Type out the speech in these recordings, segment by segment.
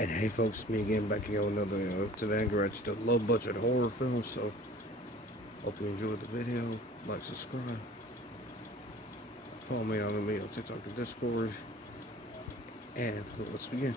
And hey folks, me again, back here on another today I'm going to low budget horror film, so hope you enjoyed the video. Like, subscribe, follow me on TikTok and Discord, and let's begin.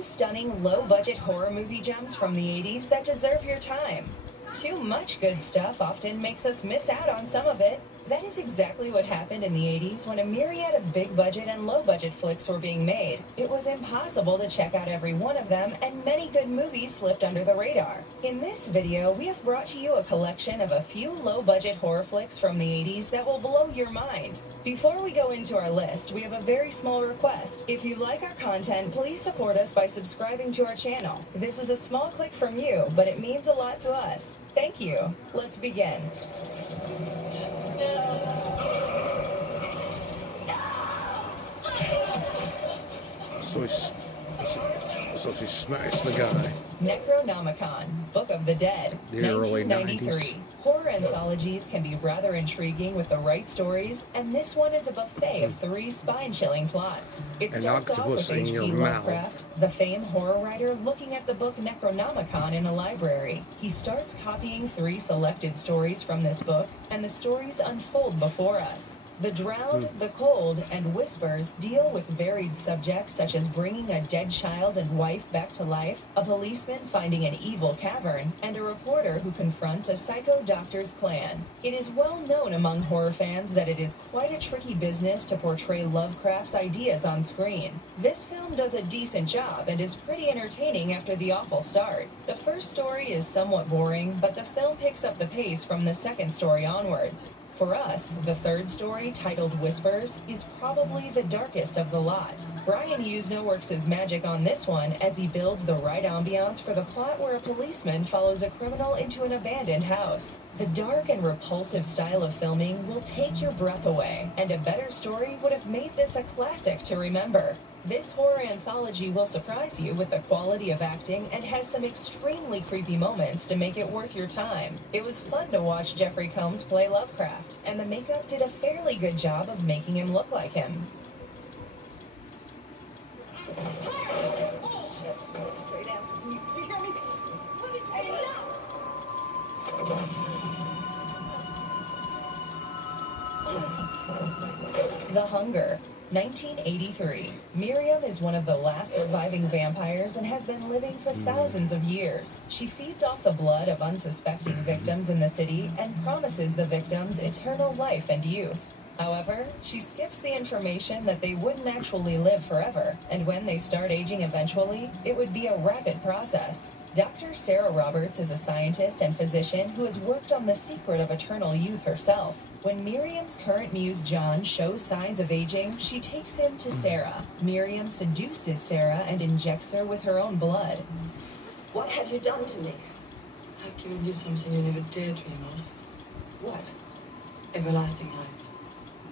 Stunning low-budget horror movie gems from the 80s that deserve your time. Too much good stuff often makes us miss out on some of it. That is exactly what happened in the 80s when a myriad of big-budget and low-budget flicks were being made. It was impossible to check out every one of them, and many good movies slipped under the radar. In this video, we have brought to you a collection of a few low-budget horror flicks from the 80s that will blow your mind. Before we go into our list, we have a very small request. If you like our content, please support us by subscribing to our channel. This is a small click from you, but it means a lot to us. Thank you. Let's begin. So she smacks the guy. Necronomicon, Book of the Dead, The early 1993. 90s. Horror anthologies can be rather intriguing with the right stories, and this one is a buffet of 3 spine-chilling plots. It starts off with H.P. Lovecraft, the famed horror writer, looking at the book Necronomicon in a library. He starts copying 3 selected stories from this book, and the stories unfold before us. The Drowned, The Cold, and Whispers deal with varied subjects such as bringing a dead child and wife back to life, a policeman finding an evil cavern, and a reporter who confronts a psycho doctor's clan. It is well known among horror fans that it is quite a tricky business to portray Lovecraft's ideas on screen. This film does a decent job and is pretty entertaining after the awful start. The first story is somewhat boring, but the film picks up the pace from the second story onwards. For us, the third story, titled Whispers, is probably the darkest of the lot. Brian Usna works his magic on this one as he builds the right ambiance for the plot where a policeman follows a criminal into an abandoned house. The dark and repulsive style of filming will take your breath away, and a better story would have made this a classic to remember. This horror anthology will surprise you with the quality of acting and has some extremely creepy moments to make it worth your time. It was fun to watch Jeffrey Combs play Lovecraft, and the makeup did a fairly good job of making him look like him. Straight answer from you. You hear me? What did you The Hunger, 1983. Miriam is one of the last surviving vampires and has been living for thousands of years. She feeds off the blood of unsuspecting victims in the city and promises the victims eternal life and youth. However, she skips the information that they wouldn't actually live forever, and when they start aging eventually, it would be a rapid process. Dr. Sarah Roberts is a scientist and physician who has worked on the secret of eternal youth herself. When Miriam's current muse John shows signs of aging, she takes him to Sarah. Miriam seduces Sarah and injects her with her own blood. What have you done to me? I've given you something you never dared dream of. What? Everlasting life.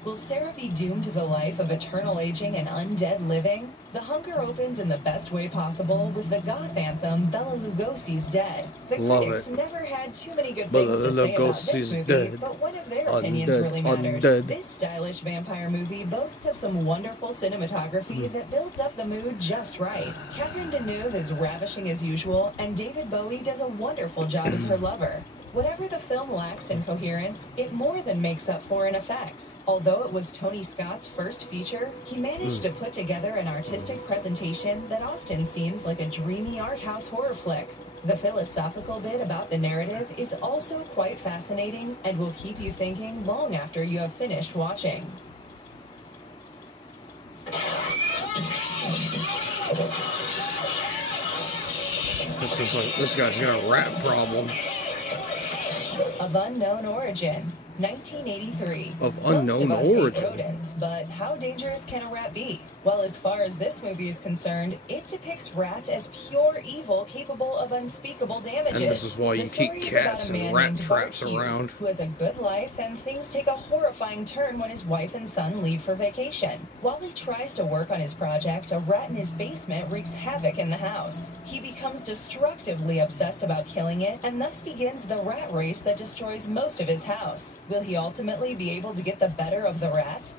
Will Sarah be doomed to the life of eternal aging and undead living? The Hunger opens in the best way possible with the goth anthem Bela Lugosi's Dead. The critics never had too many good things to say about this movie, but one of their opinions really mattered. This stylish vampire movie boasts of some wonderful cinematography that builds up the mood just right. Catherine Deneuve is ravishing as usual, and David Bowie does a wonderful job as her lover. Whatever the film lacks in coherence, it more than makes up for in effects. Although it was Tony Scott's first feature, he managed to put together an artistic presentation that often seems like a dreamy art house horror flick. The philosophical bit about the narrative is also quite fascinating and will keep you thinking long after you have finished watching. This guy's got a rat problem. Of unknown origin, 1983. Of unknown Most of us hate origin. rodents, but how dangerous can a rat be? Well, as far as this movie is concerned, it depicts rats as pure evil capable of unspeakable damages. And this is why you keep cats and rat traps around. Who has a good life, and things take a horrifying turn when his wife and son leave for vacation. While he tries to work on his project, a rat in his basement wreaks havoc in the house. He becomes destructively obsessed about killing it, and thus begins the rat race that destroys most of his house. Will he ultimately be able to get the better of the rat?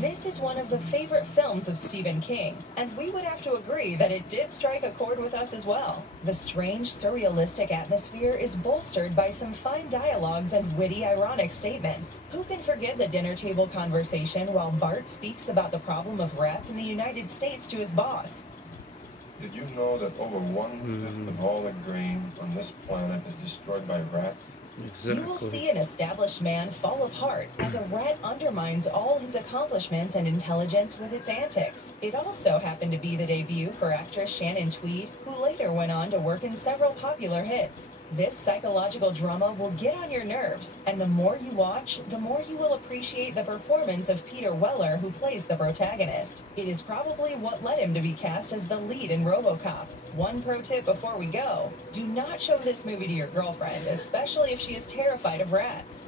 This is one of the favorite films of Stephen King, and we would have to agree that it did strike a chord with us as well. The strange, surrealistic atmosphere is bolstered by some fine dialogues and witty, ironic statements. Who can forget the dinner table conversation while Bart speaks about the problem of rats in the United States to his boss? Did you know that over 1/5 of all the grain on this planet is destroyed by rats? Exactly. You will see an established man fall apart as a rat undermines all his accomplishments and intelligence with its antics. It also happened to be the debut for actress Shannon Tweed, who later went on to work in several popular hits. This psychological drama will get on your nerves, and the more you watch, the more you will appreciate the performance of Peter Weller, who plays the protagonist. It is probably what led him to be cast as the lead in RoboCop. One pro tip before we go: do not show this movie to your girlfriend, especially if she is terrified of rats.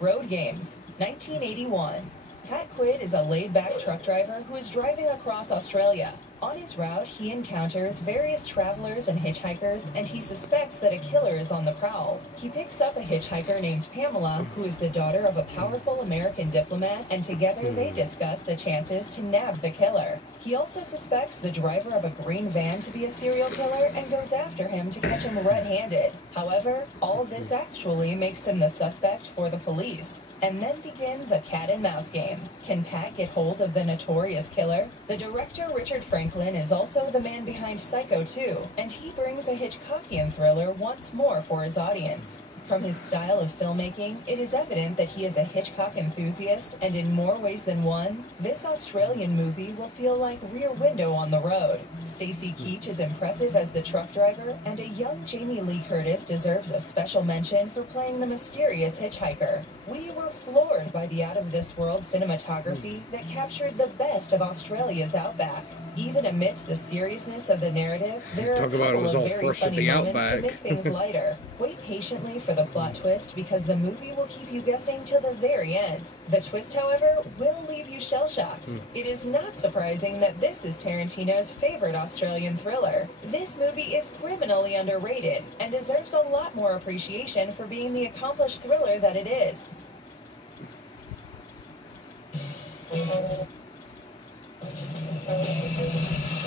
Road Games, 1981. Pat Quid is a laid-back truck driver who is driving across Australia. On his route, he encounters various travelers and hitchhikers, and he suspects that a killer is on the prowl. He picks up a hitchhiker named Pamela, who is the daughter of a powerful American diplomat, and together they discuss the chances to nab the killer. He also suspects the driver of a green van to be a serial killer and goes after him to catch him red-handed. However, all of this actually makes him the suspect for the police. And then begins a cat-and-mouse game. Can Pat get hold of the notorious killer? The director, Richard Franklin, is also the man behind Psycho 2, and he brings a Hitchcockian thriller once more for his audience. From his style of filmmaking, it is evident that he is a Hitchcock enthusiast, and in more ways than one, this Australian movie will feel like Rear Window on the road. Stacey Keach is impressive as the truck driver, and a young Jamie Lee Curtis deserves a special mention for playing the mysterious hitchhiker. We were floored by the out-of-this-world cinematography that captured the best of Australia's outback. Even amidst the seriousness of the narrative, there are a couple of very funny moments to make things lighter. Wait patiently for the plot twist, because the movie will keep you guessing till the very end. The twist, however, will leave you shell-shocked. It is not surprising that this is Tarantino's favorite Australian thriller. This movie is criminally underrated and deserves a lot more appreciation for being the accomplished thriller that it is.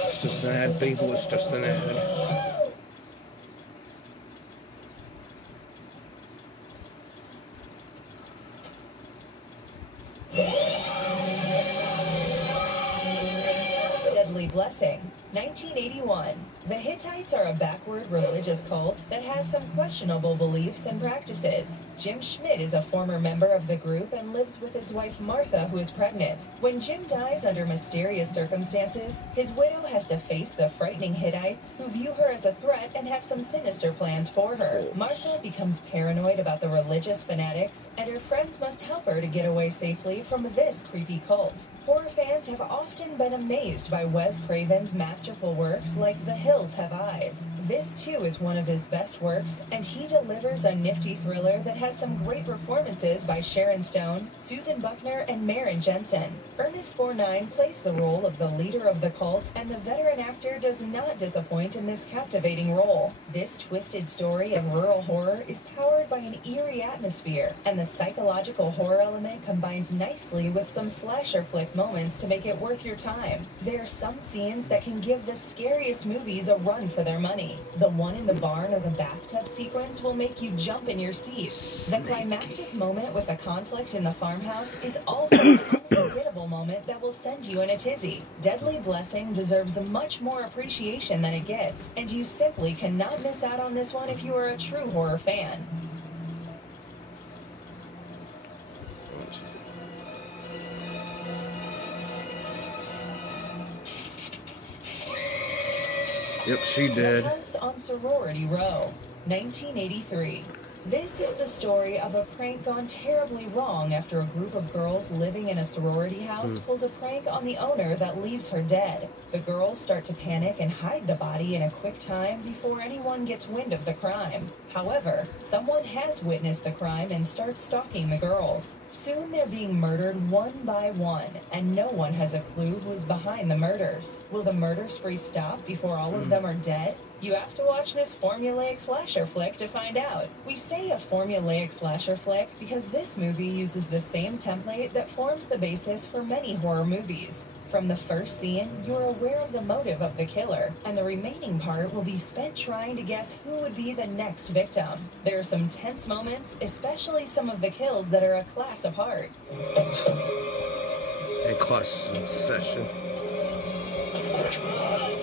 It's just an ad, people. It's just an ad. Deadly Blessing, 1981. The Hittites are a backward religious cult that has some questionable beliefs and practices. Jim Schmidt is a former member of the group and lives with his wife Martha, who is pregnant. When Jim dies under mysterious circumstances, his widow has to face the frightening Hittites, who view her as a threat and have some sinister plans for her. Martha becomes paranoid about the religious fanatics, and her friends must help her to get away safely from this creepy cult. Horror fans have often been amazed by Wes Craven's masterful works like The Hills Have Eyes. This too is one of his best works, and he delivers a nifty thriller that has some great performances by Sharon Stone, Susan Buckner, and Maren Jensen. Ernest Borgnine plays the role of the leader of the cult, and the veteran actor does not disappoint in this captivating role. This twisted story of rural horror is powered by an eerie atmosphere, and the psychological horror element combines nicely with some slasher flick moments to make it worth your time. There are some scenes that can give the scariest movies a run for their money. The one in the barn or the bathtub sequence will make you jump in your seat. The climactic moment with a conflict in the farmhouse is also an unforgettable moment that will send you in a tizzy. Deadly Blessing deserves much more appreciation than it gets, and you simply cannot miss out on this one if you are a true horror fan. Yep, she did. The House on Sorority Row, 1983. This is the story of a prank gone terribly wrong after a group of girls living in a sorority house pulls a prank on the owner that leaves her dead. The girls start to panic and hide the body in a quick time before anyone gets wind of the crime. However, someone has witnessed the crime and starts stalking the girls. Soon they're being murdered one by one, and no one has a clue who's behind the murders. Will the murder spree stop before all of them are dead? You have to watch this formulaic slasher flick to find out. We say a formulaic slasher flick because this movie uses the same template that forms the basis for many horror movies. From the first scene, you're aware of the motive of the killer, and the remaining part will be spent trying to guess who would be the next victim. There are some tense moments, especially some of the kills that are a class apart. A class session.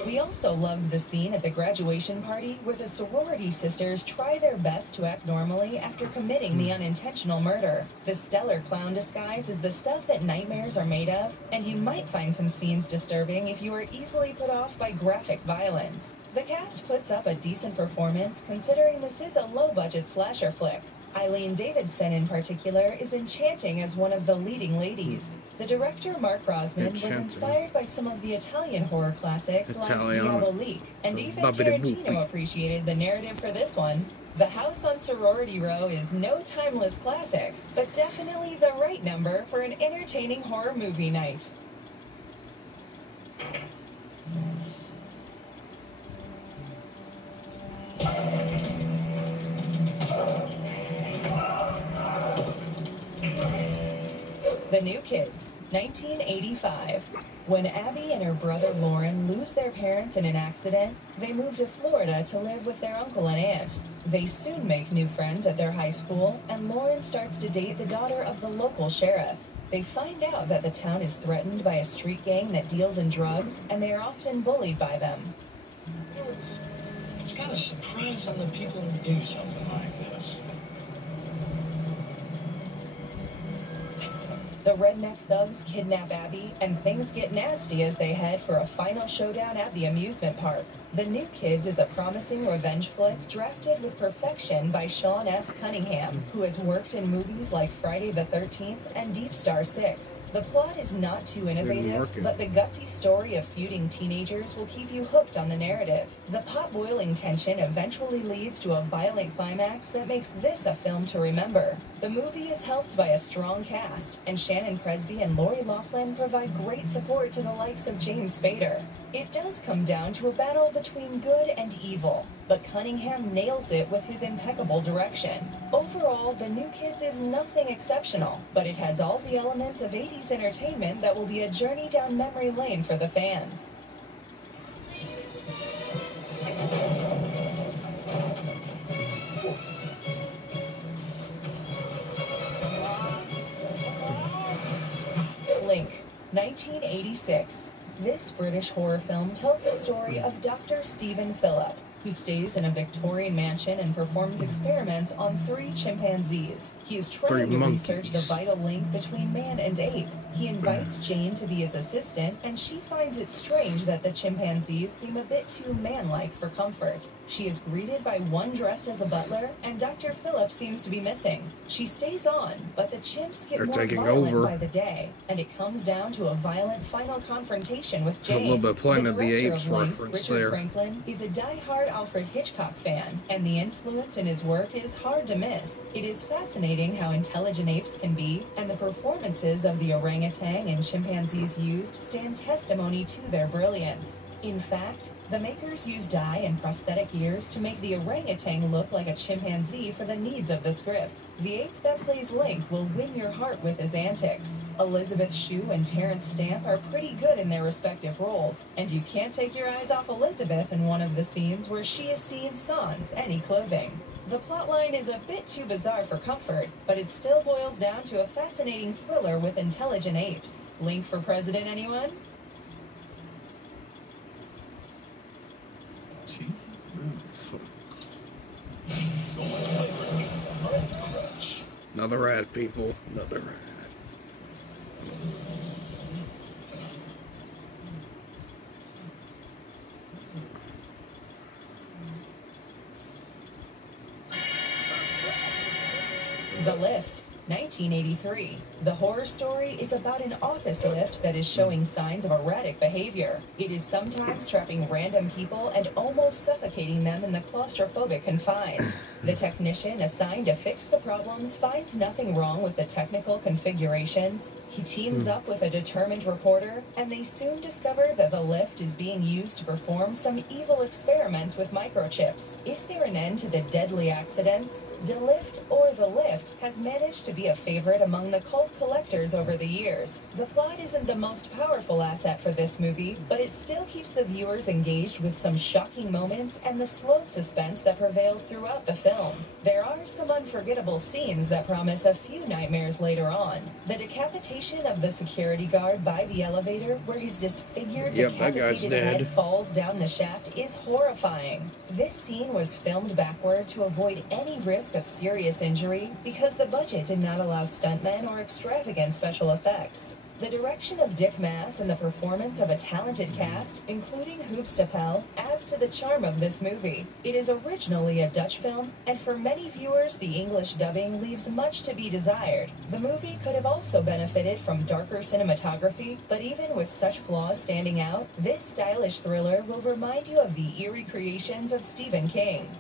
We also loved the scene at the graduation party where the sorority sisters try their best to act normally after committing the unintentional murder. The stellar clown disguise is the stuff that nightmares are made of, and you might find some scenes disturbing if you are easily put off by graphic violence. The cast puts up a decent performance considering this is a low-budget slasher flick. Eileen Davidson, in particular, is enchanting as one of the leading ladies. The director, Mark Rosman, was inspired by some of the Italian horror classics like Diabolique, and even Tarantino appreciated the narrative for this one. The House on Sorority Row is no timeless classic, but definitely the right number for an entertaining horror movie night. The New Kids, 1985. When Abby and her brother Lauren lose their parents in an accident, they move to Florida to live with their uncle and aunt. They soon make new friends at their high school, and Lauren starts to date the daughter of the local sheriff. They find out that the town is threatened by a street gang that deals in drugs, and they are often bullied by them. You know, it's kind of surprising that people would do something like this. The redneck thugs kidnap Abby, and things get nasty as they head for a final showdown at the amusement park. The New Kids is a promising revenge flick drafted with perfection by Sean S. Cunningham, who has worked in movies like Friday the 13th and Deep Star 6. The plot is not too innovative, but the gutsy story of feuding teenagers will keep you hooked on the narrative. The pot-boiling tension eventually leads to a violent climax that makes this a film to remember. The movie is helped by a strong cast, and Shannon Presby and Lori Loughlin provide great support to the likes of James Spader. It does come down to a battle between good and evil, but Cunningham nails it with his impeccable direction. Overall, The New Kids is nothing exceptional, but it has all the elements of 80s entertainment that will be a journey down memory lane for the fans. Link, 1986. This British horror film tells the story of Dr. Stephen Phillip, who stays in a Victorian mansion and performs experiments on 3 chimpanzees. He is trying to research the vital link between man and ape. He invites Jane to be his assistant, and she finds it strange that the chimpanzees seem a bit too manlike for comfort. She is greeted by one dressed as a butler, and Dr. Phillip seems to be missing. She stays on, but the chimps get more violent by the day, and it comes down to a violent final confrontation with Jane. A little bit Planet of the Apes reference Richard there. Franklin is a die-hard Alfred Hitchcock fan, and the influence in his work is hard to miss. It is fascinating how intelligent apes can be, and the performances of the orangutan and chimpanzees used stand testimony to their brilliance. In fact, the makers used dye and prosthetic ears to make the orangutan look like a chimpanzee for the needs of the script. The ape that plays Link will win your heart with his antics. Elizabeth Shue and Terrence Stamp are pretty good in their respective roles, and you can't take your eyes off Elizabeth in one of the scenes where she is seen sans any clothing. The plotline is a bit too bizarre for comfort, but it still boils down to a fascinating thriller with intelligent apes. Link for president, anyone? Cheesy. So much flavor needs a mind crunch. Another ad, people. Another ad. The Lift, 1983. The horror story is about an office lift that is showing signs of erratic behavior. It is sometimes trapping random people and almost suffocating them in the claustrophobic confines. The technician assigned to fix the problems finds nothing wrong with the technical configurations. He teams up with a determined reporter, and they soon discover that the lift is being used to perform some evil experiments with microchips. Is there an end to the deadly accidents? Delift or The Lift has managed to be a favorite among the cult collectors over the years. The plot isn't the most powerful asset for this movie, but it still keeps the viewers engaged with some shocking moments and the slow suspense that prevails throughout the film. There are some unforgettable scenes that promise a few nightmares later on. The decapitation of the security guard by the elevator, where his disfigured, decapitated head falls down the shaft, is horrifying. This scene was filmed backward to avoid any risk of serious injury because the budget did not allow stuntmen or extravagant special effects. The direction of Dick Maas and the performance of a talented cast, including Hoop Stapel, adds to the charm of this movie. It is originally a Dutch film, and for many viewers, the English dubbing leaves much to be desired. The movie could have also benefited from darker cinematography, but even with such flaws standing out, this stylish thriller will remind you of the eerie creations of Stephen King.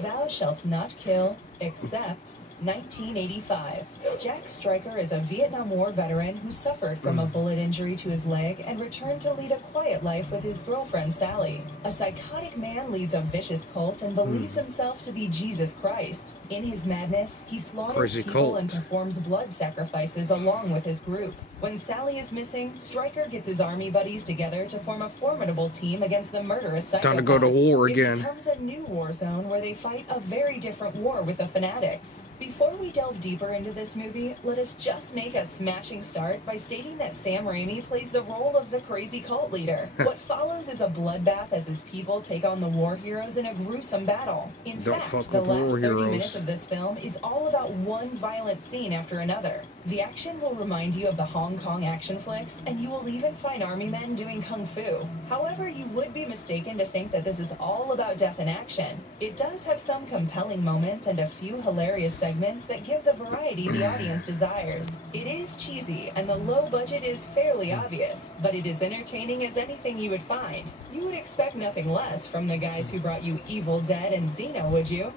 Thou shalt not kill, except 1985. Jack Stryker is a Vietnam War veteran who suffered from a bullet injury to his leg and returned to lead a quiet life with his girlfriend Sally. A psychotic man leads a vicious cult and believes himself to be Jesus Christ. In his madness, he slaughters people and performs blood sacrifices along with his group. When Sally is missing, Stryker gets his army buddies together to form a formidable team against the murderous psychopaths. Time to go to war again. It becomes a new war zone where they fight a very different war with the fanatics. Before we delve deeper into this movie, let us just make a smashing start by stating that Sam Raimi plays the role of the crazy cult leader. What follows is a bloodbath as his people take on the war heroes in a gruesome battle. In fact, the last 30 minutes of this film is all about one violent scene after another. The action will remind you of the Hong Kong action flicks, and you will even find army men doing kung fu. However, you would be mistaken to think that this is all about death and action. It does have some compelling moments and a few hilarious segments that give the variety the audience desires. It is cheesy, and the low budget is fairly obvious, but it is entertaining as anything you would find. You would expect nothing less from the guys who brought you Evil Dead and Xeno, would you?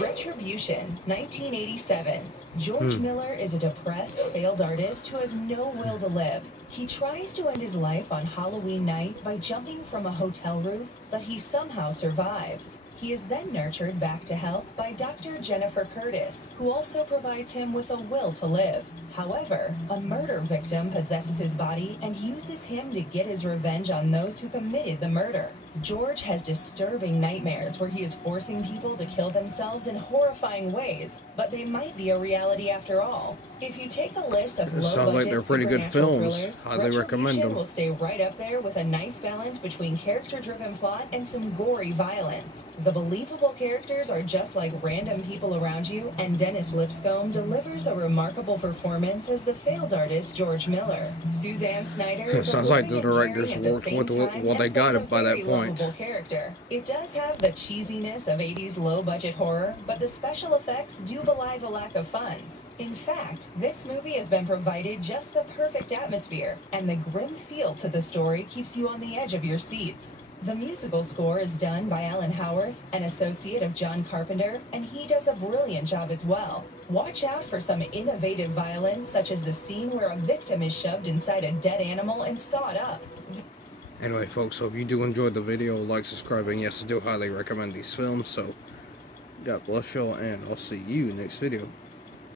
Retribution, 1987. George Miller is a depressed, failed artist who has no will to live. He tries to end his life on Halloween night by jumping from a hotel roof, but he somehow survives. He is then nurtured back to health by Dr. Jennifer Curtis, who also provides him with a will to live. However, a murder victim possesses his body and uses him to get his revenge on those who committed the murder. George has disturbing nightmares where he is forcing people to kill themselves in horrifying ways, but they might be a reality after all. If you take a list of low-budget supernatural thrillers, highly recommend them. Will stay right up there with a nice balance between character-driven plot and some gory violence. The believable characters are just like random people around you, and Dennis Lipscomb delivers a remarkable performance as the failed artist George Miller. Suzanne Snyder is sounds like the directors worked with what they got it by that point. Character. It does have the cheesiness of 80s low-budget horror, but the special effects do belie the lack of funds. In fact, this movie has been provided just the perfect atmosphere, and the grim feel to the story keeps you on the edge of your seats. The musical score is done by Alan Howarth, an associate of John Carpenter, and he does a brilliant job as well. Watch out for some innovative violence, such as the scene where a victim is shoved inside a dead animal and sawed up. Anyway, folks, hope you do enjoy the video. Like, subscribe, and yes, I do highly recommend these films. So, God bless y'all, and I'll see you next video.